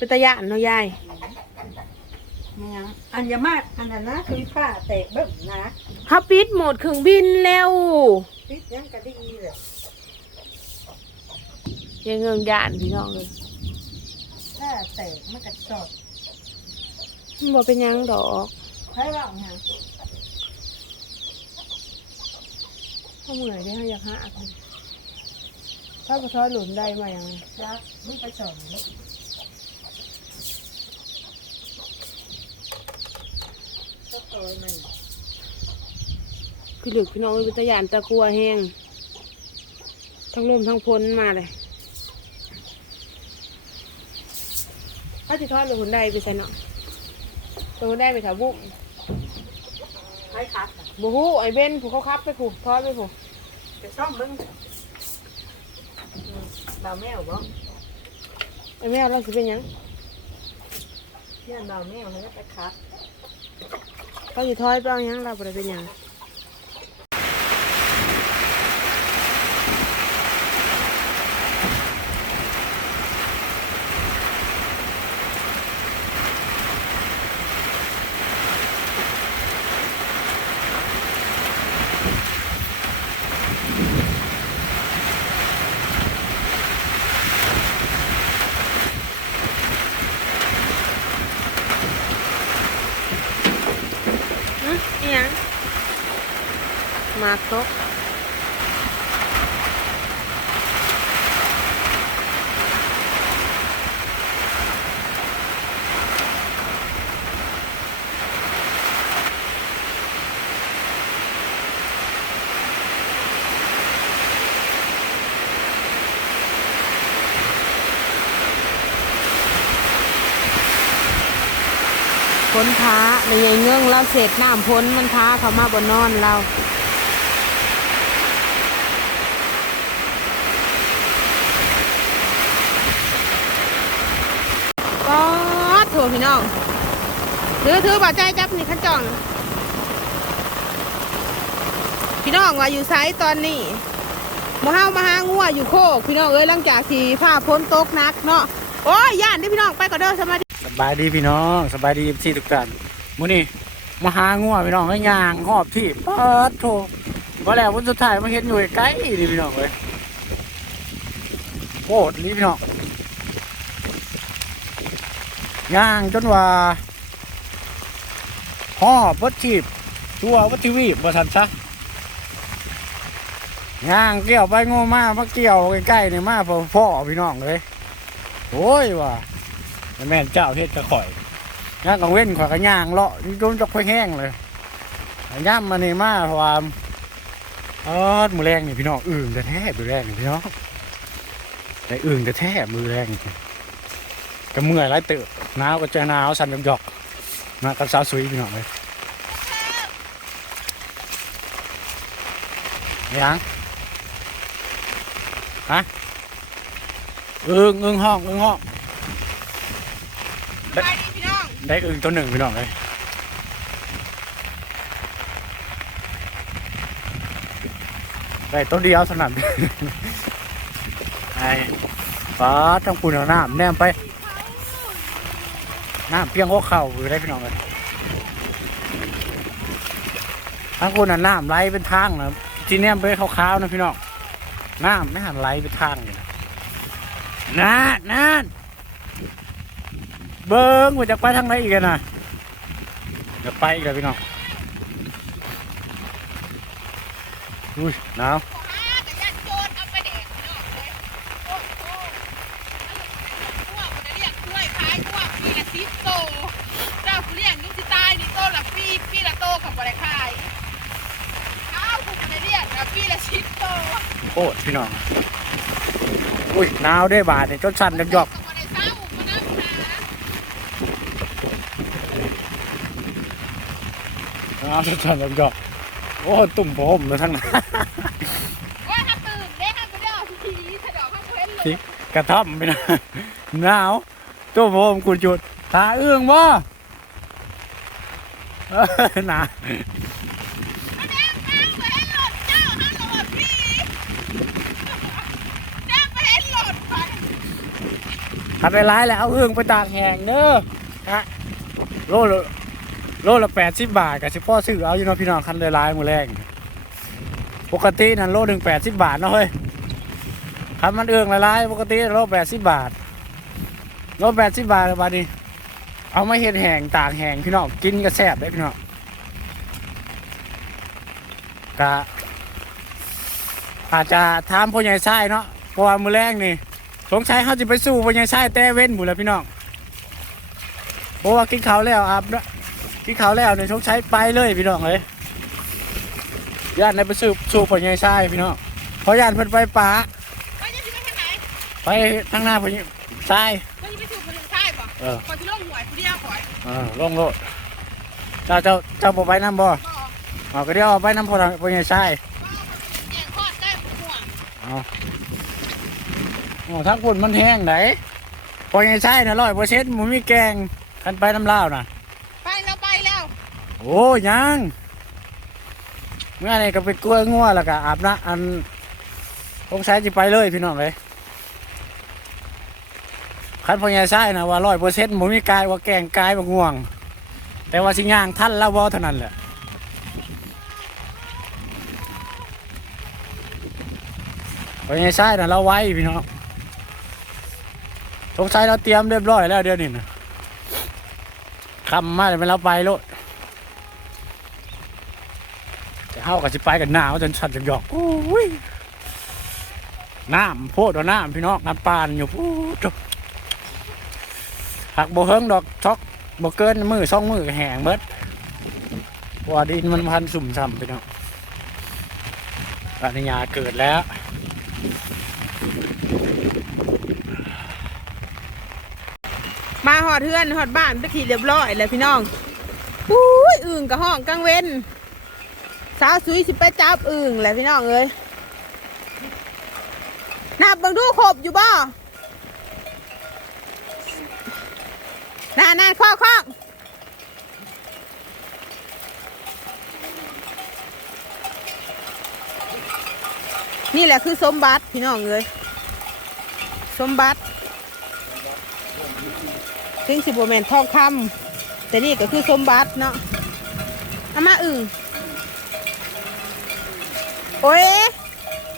เป็นตะยานเนาะยายไม่ยังอันอยามาอันนั้นนะคือผ้าแตกเบิ่มนะเขาปิดโหมดเครื่องบินแล้วปิดยังก็ดีเลยยังเงิงยานพี่น้องเลยถ้าแตกมันก็สอดมันบ่เป็นหยังดอกใช่ว่าไงเขาเหนื่อยได้เขาอยากหาคนถ้าปะท้อหลุนได้มาอย่างไรจักมันไปสอนก็โตยมัน คือหลึกพี่น้องเลยเป็นตะยานตะกลัวแห้ง ทั้งลมทั้งพ้นมาเลยถ้าจะทอดหลุนได้ไปใส่เนาะหลุนได้ไปแถวบุ้มใช้คัดอะบูฮู้ไอ้เบนผูเขาคับไปผูทอดไปผูจะซ่อมมึงอืมดาวแมวบ่ไอ้แม่เราสิเป็นหยังเนี่ยดาวแมวมันก็ไปคัด เขาอยู่ทอยไปเอาหยังเราบ่ได้เป็นหยัง อืออิหยังมาตก พ้นท้าในใหญ่เงื่องเราเสร็จน้ำพ้นมันท้าเขามาบนนอนเราก็โถพี่น้องถือถือบ่าใจจับนี่ขันจ่อง พี่น้องว่าอยู่ไซตอนนี้มาห้ามาหางัวอยู่โคกพี่น้องเอ้ยหลังจากที่ผ้าพ้นตกนักเนาะโอ้ยย่านเด้อพี่น้องไปก่อนเด้อสมาธิ บายดีพี่น้องสบายดีที่ทุกท่านมื้อนี้มาหางัวพี่น้องให้ย่างหอบที่ปิดโถบ่แล้ววันสุดท้ายมาเห็นอยู่ใกล้นี่พี่น้องเอ้ยโคตรนี่พี่น้องย่างจนว่าหอบวัดจีบตัววัดทีวีบ่ทันซะย่างเกี่ยวไปง่มามาเกี่ยวใกล้ๆนี่มาพ่อพ่อพี่น้องเลยโอ้ยว่ะ แม่นเจ้าเฮ็ดกระข่อยย่างกังเว้นข่อยกระย่างเลาะนี่โดนจะค่อยแห้งเลยย่ำมานี่มาเพราะว่าเออมือแรงนี่พี่น้องอึ่งกระแทกมือแรงนี่พี่น้องแต่อึ่งกระแทกมือแรงก็เมื่อยไรเติบหนาวก็จอหนาวสั่นหยอกๆมากับสาวสวยพี่น้องเลยยังฮะอึ่งอึ่งห้องอึ่งห้อง ไปดีพี่น้อง ได้อึ่งตัวหนึ่งพี่น้องเลยได้ตัวเดียวสนับไอ้ฟ้าทั้งปูนเอาน้ำแนมไปน้ำเพียงหัวเข่าอยู่ได้พี่น้องเลยทั้งคุณน่ะน้ำไหลเป็นทางนะที่แนมไปขาวๆนะพี่น้องน้ำไม่หันไหลเป็นทางเลยนะนั่นนั่น เบิ้งว่าจะไปทางไหนอีกอะนะจะไปอีกแล้วพี่น้องอุ้ยหนาวโจรเอาไปแดกพี่น้องเลยโอ้โหพวกมันเรียกกล้วยพายพวกปีละสิบโตเจ้าผู้เลี้ยงยุติตายนี่โตละปีปีละโตกับบริขายอ้าวคุณจะเรียกนะปีละสิบโตโคตรพี่น้อง อุ้ยหนาวได้บาทเนี่ยจนสั่นหยอก กับบริเศร้ามานั่งหา ๆหนาวจนสั่นหยอกๆโอ้ตุ่มผมเลยทั้งนั้นว่าถ้าตื่นเด้ห้ามไปเด้อทีสะดอกข้างเว้นเลยสิกระท่อมพี่น้องหนาวตัวผมกุดจุดตาเอื้องบ่เออหนาวอันนี้ข้างไปให้หลดเจ้าห้ามหลดพี่เจ้าไปให้หลดไปขัดร้ายๆแล้วเอาเอื้องไปตากแห้งเด้อฮะโลละ โลละแปดสิบบาทกับสิพ่อซื้อเอาอยู่เนาะพี่น้องคันร้ายมือแรงปกตินั่นโลหนึ่งแปดสิบบาทเนาะเฮ้ยคันมันเอื้องร้ายปกติโลแปดสิบบาทโลแปดสิบบาทบาทนี้เอามาเห็ดแห้งตากแห้งพี่น้องกินก็แซ่บได้พี่น้องกะอาจจะถามพ่อใหญ่ไส้เนาะเพราะว่ามือแรงนี่สงสัยเขาจะไปสู้พญาชายแต่เว้นบุแล้วพี่น้องเพราะว่ากินเขาแล้วอาบ น้ำกินข้าวแล้วเนี่ยสงสัยไปเลยพี่น้องเลยย่านในไปสู้สู้พญาชายพี่น้องเพราะย่านเพิ่นไปป่าไปยังสิไปทางไหนไปทางหน้าพญาชายไปยังไปสู่คนหนึ่งใช่ป่ะเออคนที่ลงหวยผู้เดียวข่อยเออลงโลดเจ้าเจ้าเจ้าบ่ไปน้ำบ่บอกเอาก็เดี๋ยวเอาไปน้ำพอพญาชายแย่งคอดได้ห่วงเอาเอาทั้งคนมันแห้งไหนพญาชายน่ะร้อยเปอร์เซ็นต์มันมีแกงกันไปน้ำลาวน่ะ ไปแล้วไปแล้ว โอ้ยังเมื่อนี่ก็ไปกล้วยงัวแล้วก็อาบน้ำอันสงสัยจะไปเลยพี่น้องเลยคันพญาไส้นะว่าร้อยเปอร์เซ็นต์ผมมีกายว่าแกงกายว่าง่วง แต่ว่าสิย่างท่านล้ววอเท่านั้นแหละพญาไส้นะเราไว้พี่น้องสงสัยเราเตรียมเรียบร้อยแล้วเดี๋ยวนี้นะคำมาเดี๋ยวเราไปโลด จะเข้ากับสิไปกันหนาวจนสั่นจนหยอกอ้ยน้ำโพดน้ำพี่น้องน้ำปานอยู่พูดหักโบเฮิงดอกช็อกโบเกินมือสองมือแห้งเบิดว่าดินมันพันสุ่มช่ำพี่น้องปฏิญญาเกิดแล้วมาหอดเทือนหอดบ้านไปทีเรียบร้อยแล้วพี่น้องอุ้ยอึ่งกับห้องกลางเว้น สาวสุยสิไปจับอึ่งแหละพี่น้องเอ้ยนับเบังดูครบอยู่บ่นานานข้อข้อนี่แหละคือสมบัติพี่น้องเอ้ยสมบัติซึ่งสิบแมนทองคำแต่นี่ก็คือสมบัติเนาะเอามาอึ่ง โอ้ย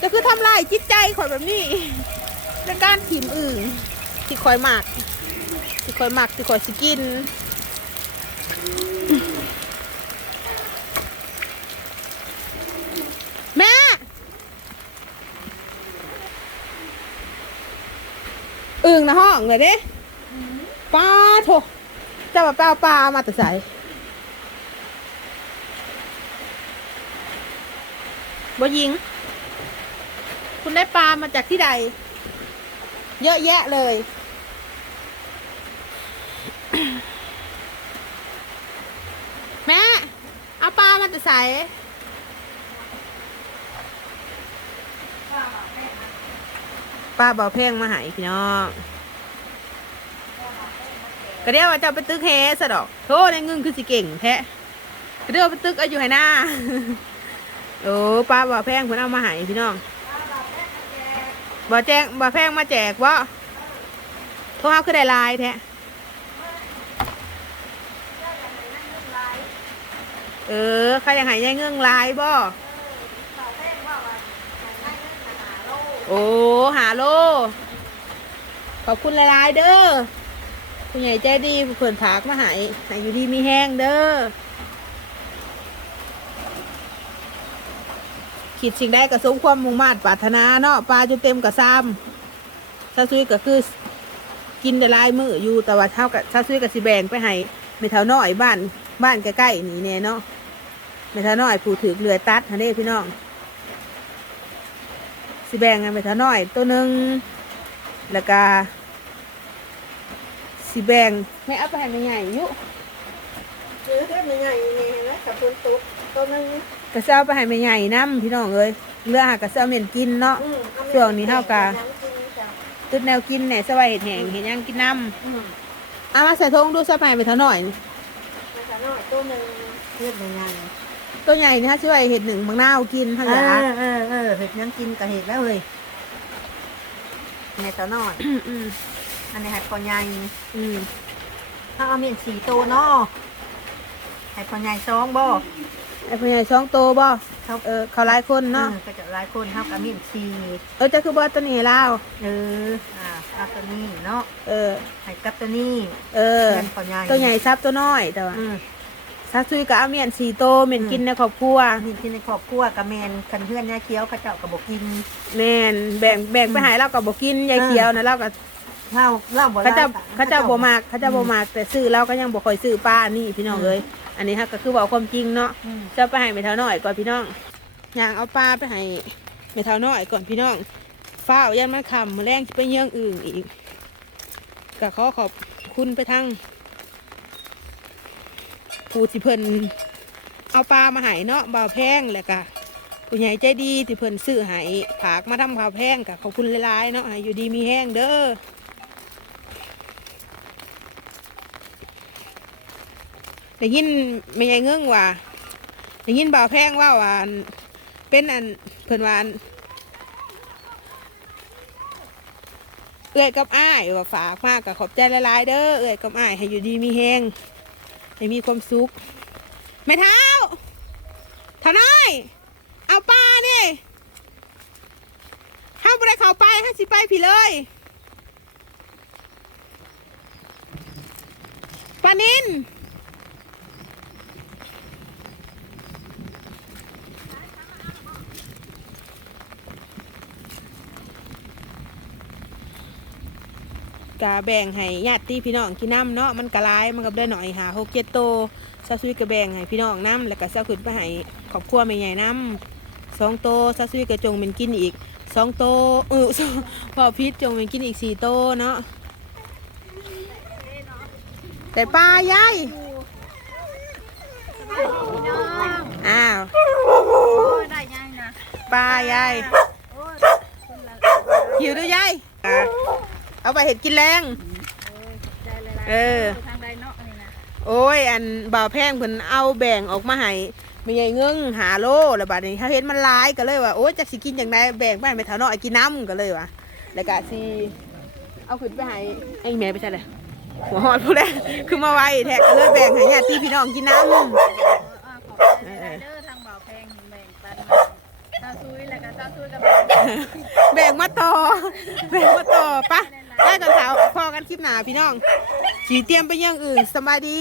ก็คือทำลายจิตใจข่อยแบบนี้ในการถิ่มอึ่งที่ข่อยหมักที่ข่อยหมักที่ข่อยสกินแม่อึ่งนะห้องเลยเด้ปลาโถจะมาปลาปลามาแต่ใส บ่ยิง คุณได้ปลามาจากที่ใด เยอะแยะเลย แม่ เอาปลามาแต่ใส่ปลาเบาแพงมาหายพี่น้องก็เดี๋ยวว่าจะไปตึกแฮสะดอกโทษในเงินคือสิเก่งแท้ก็เดี๋ยวไปตึกเอาอยู่ให้หน้า โอ้ป้าบ่แพงเพิ่นเอามาให้พี่น้องบ่แจ้งบ่แพงมาแจกว่าโทรหาคือได้ลายแท้เออใครอยากให้ยายเงื่องลายบ่โอ้หาโล ขอบคุณหลายๆเด้อผู้ใหญ่ใจดีผู้เพิ่นถากมาหายให้อยู่ดีมีแห้งเด้อ คิดสิ่งใดก็สมความมุ่งมา่ปรารถนาเนาะปลาจนเต็มกระซ้ำซาซุยก็คือกินได้หลายมืออยู่แต่ว่าเท่ากับซาซุยกับสิแบงไปให้ไม่เท่าน้อยบ้านบ้านใกล้ๆนี่แน่เนาะไม่เท่าน้อยผู้ถือเรือตัดฮะเด้พี่น้องสิแบงกันไม่เท่าน้อย ตัวหนึ่งแล้วก็สีแบงไม่เอาไปให้ไม่ใหญ่ยุซื้อได้ไม่ใหญ่นี่นะกับคนตุ๊กตัวนึง กระเซ้าไปให้ไม่ใหญ่น้ำพี่น้องเอ้ยเรือหากระเซ้าเหม็นกินเนาะอืมช่วงนี้เฮากะยังกินจ้ะตึดแนวกินเนี่ยสบายเห็ดแหงเห็นยังกินน้อืมำเอามาใส่ทงดูสบายไปเท่าหน่อยนี่นะคะน้อยตัวนึงเรียบไม่ใหญ่ตัวใหญ่นี่ฮะช่วยเห็ดหนึ่งบางนาวกินทั้งเอหลายอเออเออเห็ดยังกินกับเห็ดแล้วเลยแม่ตัวน้อยอืมอืมอันนี้ให้พ่อใหญ่อืมถ้าเอาเมียนสีโตเนาะให้พ่อใหญ่สองบ่ไอ้ผู้ใหญ่ช่องโตบ่เขาเออเขาหลายคนเนาะออก็จะหลายคนเฮากับเมียนสีเออจะคือบ่ตัวนี้ให้ลาวเอออ่าเอาตัวนี้เนาะเออให้กับตัวนี้เออเพื่อนพ่อใหญ่ตัวใหญ่ซับตัวน้อยแต่ว่าอืมซักซุยกับอาเมียนสีโตเหม็นกินในครอบครัวอันนี้ที่ในครอบครัวกับแมนคันเพื่อนยาเคี้ยวเขาเจ้าก็บ่กินแม่นแบ่งแบ่งไปใหายเราก็บ่กินยายเขียวนะเราก็เล่าเล่าบ่เขาเจ้าได้เขาเจ้าบ่มากเขาเจ้าบ่มากแต่ซื้อเราก็ยังบ่ค่อยซื้อป้านี่พี่น้องเอ้ย อันนี้ฮะก็คือเว้าความจริงเนาะอืมจะไปให้แม่เท่าน้อยก่อนพี่น้องย่างเอาปลาไปให้แม่เท่าน้อยก่อนพี่น้องฟ้าวยันมันคำมาแรงจะไปเยื่องอื่นอีกก็ขอขอบคุณไปทั้งผู้ที่เพิ่นเอาปลามาให้เนาะบ่าวแพงแล้วก็ผู้ใหญ่ใจดีที่เพิ่นซื้อให้ผากมาทำข้าวแพงก็ขอบคุณหลายๆเนาะให้อยู่ดีมีแห้งเด้อ ได้ยินไม่ใหญ่เงื่งว่าได้ยินบ่าวแพงว่าว่าเป็นอันเพิ่นว่านเอื้อยกับอ้ายว่าฝากมากกับขอบใจหลายเด้อเอื้อยกับอ้ายให้อยู่ดีมีแฮงให้มีความสุขแม่เท้าท่าน้อย เอาปลานี่ห้ามไปเข้าไปห้าสิไปพี่เลยปานิน กะแบ่งให้ญาติพี่น้องกินน้ำเนาะมันกะหลายมันก็ได้หน่อยหาหกเจ็ดโตซาซุยก็แบ่งให้พี่น้องน้ำแล้วก็ซาขึ้นไปให้ครอบครัวแม่ใหญ่น้ำสองโตซาซุยก็จงเป็นกินอีกสองโตเออพอพิษจงเป็นกินอีกสี่โตเนาะแต่ปลายายอ้าวได้ยังนะปลายายหิวด้วยยายอะ เอาไปเห็ดกินแรงได้เลยล่ะเออ ทางใดเนาะอันนี้นะโอ้ย อันบ่าวแพงเพิ่นเอาแบ่งออกมาให้ไม่ใหญ่เงิงหาโลแล้วบัดนี้ถ้าเห็นมันหลายก็เลยว่าโอ้ยจักสิกินจังไดแบ่งไปให้แม่เฒ่าน้อยกินน้ำก็เลยว่าแล้วก็สิเอาขึ้นไปให้ไอ้แม่ไปใช่เลยหัวหอดพูดแล้วคือมาไวแท้ก็เลยแบ่งให้ญาติพี่น้องกินน้ำ เออขอบใจหลายๆเด้อทางบ่าวแพงแบ่งปันมาตาซุยแล้วก็ตาซุยกับแบ่งมาต่อ แบ่งมาต่อปะ ได้ตอนเช้าพอกันคลิปหนาพี่น้องสีเตรียมไปอย่างอื่นสบายดี